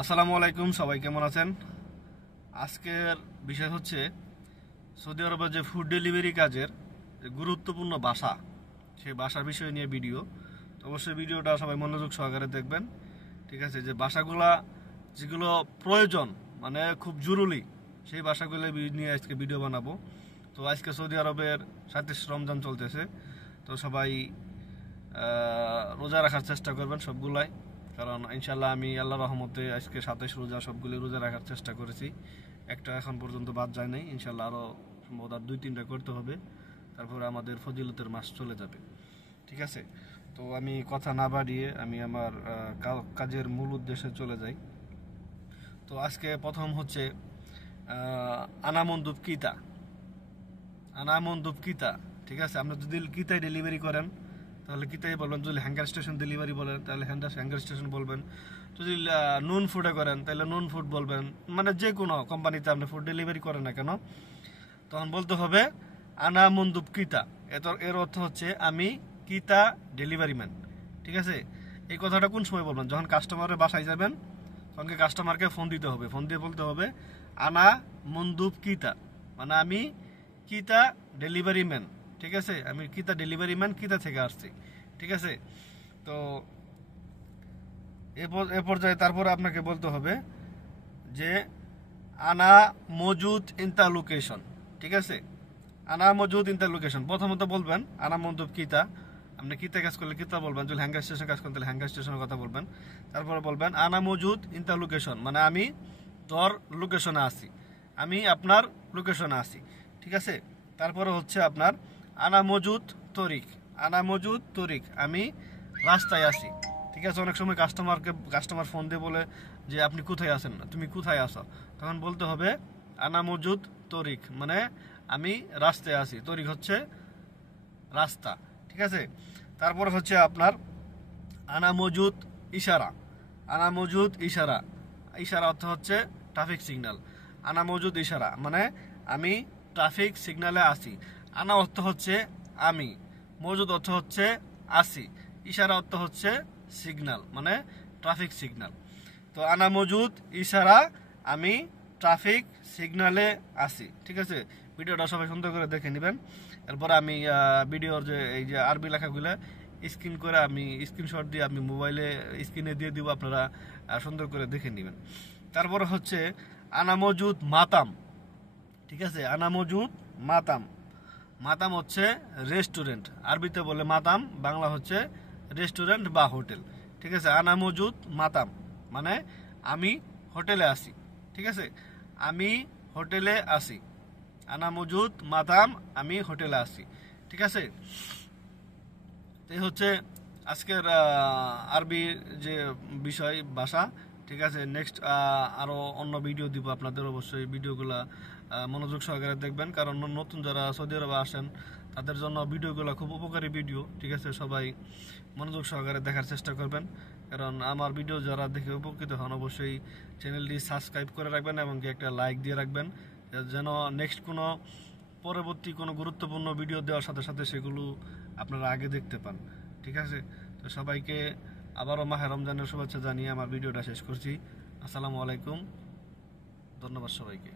আসসালামু আলাইকুম, সবাই কেমন আছেন? আজকের বিষয় হচ্ছে সৌদি আরবের যে ফুড ডেলিভারি কাজের যে গুরুত্বপূর্ণ ভাষা, সেই ভাষার বিষয় নিয়ে ভিডিও। তো অবশ্যই ভিডিওটা সবাই মনোযোগ সহকারে দেখবেন। ঠিক আছে, যে ভাষাগুলা যেগুলো প্রয়োজন মানে খুব জরুরি, সেই ভাষাগুলো নিয়ে আজকে ভিডিও বানাবো। তো আজকে সৌদি আরবের 27 রমজান চলতেছে, তো সবাই রোজা রাখার চেষ্টা করবেন সবগুলাই। কারণ ইনশাল্লাহ আমি আল্লাহ রহমতে আজকে 27 রোজা সবগুলি রোজা রাখার চেষ্টা করেছি, একটা এখন পর্যন্ত বাদ যায় নাই। ইনশাল্লাহ আরও সম্ভবত আর 2-3টা করতে হবে, তারপরে আমাদের ফজিলতের মাস চলে যাবে। ঠিক আছে, তো আমি কথা না বাড়িয়ে আমি আমার কাজের মূল উদ্দেশ্যে চলে যাই। তো আজকে প্রথম হচ্ছে আনামন্দুব কিতা। আনামন্দুব কিতা, ঠিক আছে। আপনি যদি কিতায় ডেলিভারি করেন তাহলে কিতাই বলবেন, যদি হ্যাঙ্গার স্টেশন ডেলিভারি বলেন তাহলে হ্যাঙ্গার স্টেশন বলবেন, যদি নুন ফুডে করেন তাহলে নুন ফুড বলবেন। মানে যে কোনো কোম্পানিতে আপনি ফুড ডেলিভারি করেন না কেন, তখন বলতে হবে আনা মন্দুব কিতা। এর অর্থ হচ্ছে আমি কিতা ডেলিভারি ম্যান। ঠিক আছে, এই কথাটা কোন সময় বলবেন? যখন কাস্টমারের বাসায় যাবেন তখন কাস্টমারকে ফোন দিতে হবে, ফোন দিয়ে বলতে হবে আনা মন্দুব কিতা, মানে আমি কিতা ডেলিভারি ম্যান। ঠিক আছে, আমি কিতা ডেলিভারি ম্যান, কিতা থেকে আসছি। ঠিক আছে, তো এ পর্যায়ে তারপরে আপনাকে বলতে হবে যে আনা মজুদ ইন দ্য লোকেশন। ঠিক আছে, আনা মজুদ ইন দ্য লোকেশন প্রথমত বলবেন আনা মন্দুব কিতা। আপনি কিতা কাজ করলে কিতা বলবেন, যদি হ্যাঙ্গার স্টেশন কাজ করেন তাহলে হ্যাঙ্গার স্টেশনের কথা বলবেন। তারপরে বলবেন আনা মজুদ ইন দ্য লোকেশন, মানে আমি তোর লোকেশনে আসি, আমি আপনার লোকেশনে আসি। ঠিক আছে, তারপরে হচ্ছে আপনার আনা মজুদ তরিক। আনা মজুদ তরিক, আমি রাস্তায় আসি। ঠিক আছে, অনেক সময় কাস্টমার ফোন দিয়ে বলে যে আপনি কোথায় আছেন, না তুমি কোথায় আসো, তখন বলতে হবে আনা মজুদ তরিক, মানে আমি রাস্তায় আসি। তরিক হচ্ছে রাস্তা। ঠিক আছে, তারপরে হচ্ছে আপনার আনা মজুদ ইশারা। আনা মজুদ ইশারা, ইশারা অর্থ হচ্ছে ট্রাফিক সিগন্যাল। আনা মজুদ ইশারা মানে আমি ট্রাফিক সিগন্যালে আসি। আনা অর্থ হচ্ছে আমি, মজুদ অর্থ হচ্ছে আসি, ইশারা অর্থ হচ্ছে সিগন্যাল মানে ট্রাফিক সিগন্যাল। তো আনা মজুদ ইশারা, আমি ট্রাফিক সিগন্যালে আসি। ঠিক আছে, ভিডিওটা সবাই সুন্দর করে দেখে নেবেন। এরপর আমি ভিডিওর যে এই যে আরবি লেখাগুলো স্ক্রিন করে আমি স্ক্রিনশট দিয়ে আমি মোবাইলে স্ক্রিনে দিয়ে দিব, আপনারা সুন্দর করে দেখে নেবেন। তারপরে হচ্ছে আনা মজুদ মাতাম। ঠিক আছে, আনা মজুদ মাতাম। মাতাম হচ্ছে রেস্টুরেন্ট, আরবিতে বলে মাতাম, বাংলা হচ্ছে রেস্টুরেন্ট বা হোটেল। ঠিক আছে, আনা মজুদ মাতাম মানে আমি হোটেলে আসি। ঠিক আছে, আমি হোটেলে আসি। আনা মজুদ মাতাম, আমি হোটেলে আসি। ঠিক আছে, এই হচ্ছে আজকের আরবি যে বিষয় ভাষা। ঠিক আছে, নেক্সট আরও অন্য ভিডিও দিব আপনাদের, অবশ্যই ভিডিওগুলো মনোযোগ সহকারে দেখবেন, কারণ নতুন যারা সৌদি আরবে আসেন তাদের জন্য ভিডিওগুলো খুব উপকারী ভিডিও। ঠিক আছে, সবাই মনোযোগ সহকারে দেখার চেষ্টা করবেন, কারণ আমার ভিডিও যারা দেখে উপকৃত হন অবশ্যই চ্যানেলটি সাবস্ক্রাইব করে রাখবেন এবং একটা লাইক দিয়ে রাখবেন, যেন নেক্সট কোনো পরবর্তী কোনো গুরুত্বপূর্ণ ভিডিও দেওয়ার সাথে সাথে সেগুলো আপনারা আগে দেখতে পান। ঠিক আছে, তো সবাইকে আবারও মাহে রমজানের শুভেচ্ছা জানিয়ে আমার ভিডিওটা শেষ করছি। আসসালামু আলাইকুম, ধন্যবাদ সবাইকে।